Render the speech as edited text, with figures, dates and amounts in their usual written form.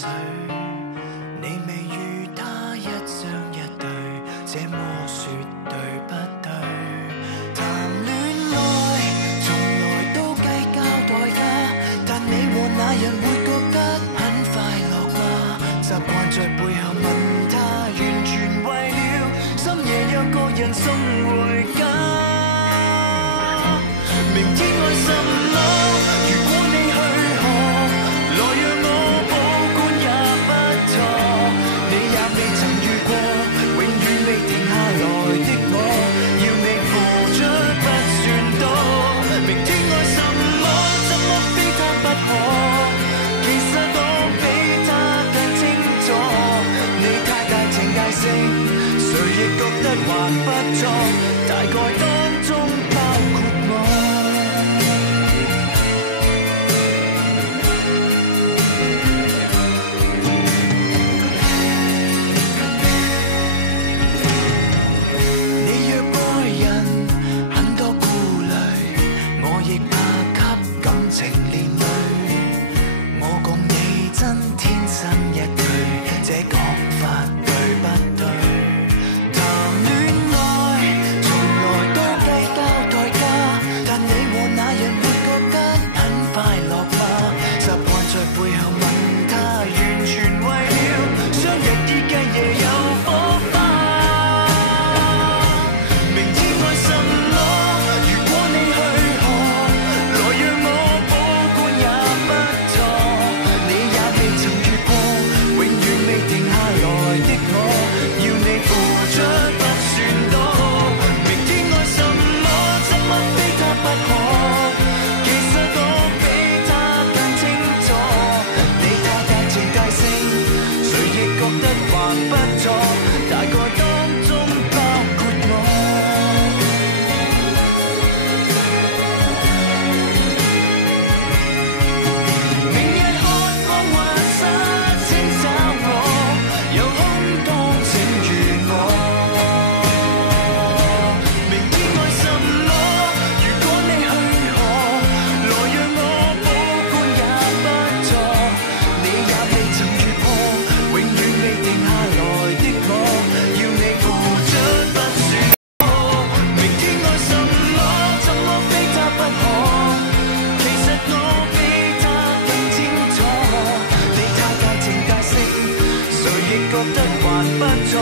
水，你未與他一雙一對，這麼說對不對？談戀愛從來都計較代價，但你和那人會覺得很快樂嗎？習慣在背後問他，完全為了深夜約個人送回家。明天愛什麼？如果你去何，來讓我保管也不錯。你也未曾遇過，永遠未停下來的我，要你付出不算多。明天愛什麼？怎麼非他不可？其實我比他更清楚。你太大情大性，誰亦覺得還不錯。大概當中包括我。情連累，我共你真天生一對，這講法對不對？談戀愛從來都計較代價，但你和那人會覺得很快樂嗎？習慣在背後問他，完全為了雙日以繼夜有火花。明天愛什麼？如果你去何，來讓我停下來的我，要你付出不算多。明天愛什麼？怎麼非他不可？其實我比他更清楚。你太大情大性，誰亦覺得還不錯。大概當中包括我。明日渴望還失，請找我。有空當請與我。明天愛什麼？如果你去何，來讓我保管也不錯。你也未曾遇過，永遠未停下來的我，要你付出不算多。明天愛什麼？怎麼非他不可？其實我比他更清楚。你太大情大性，誰亦覺得還不錯。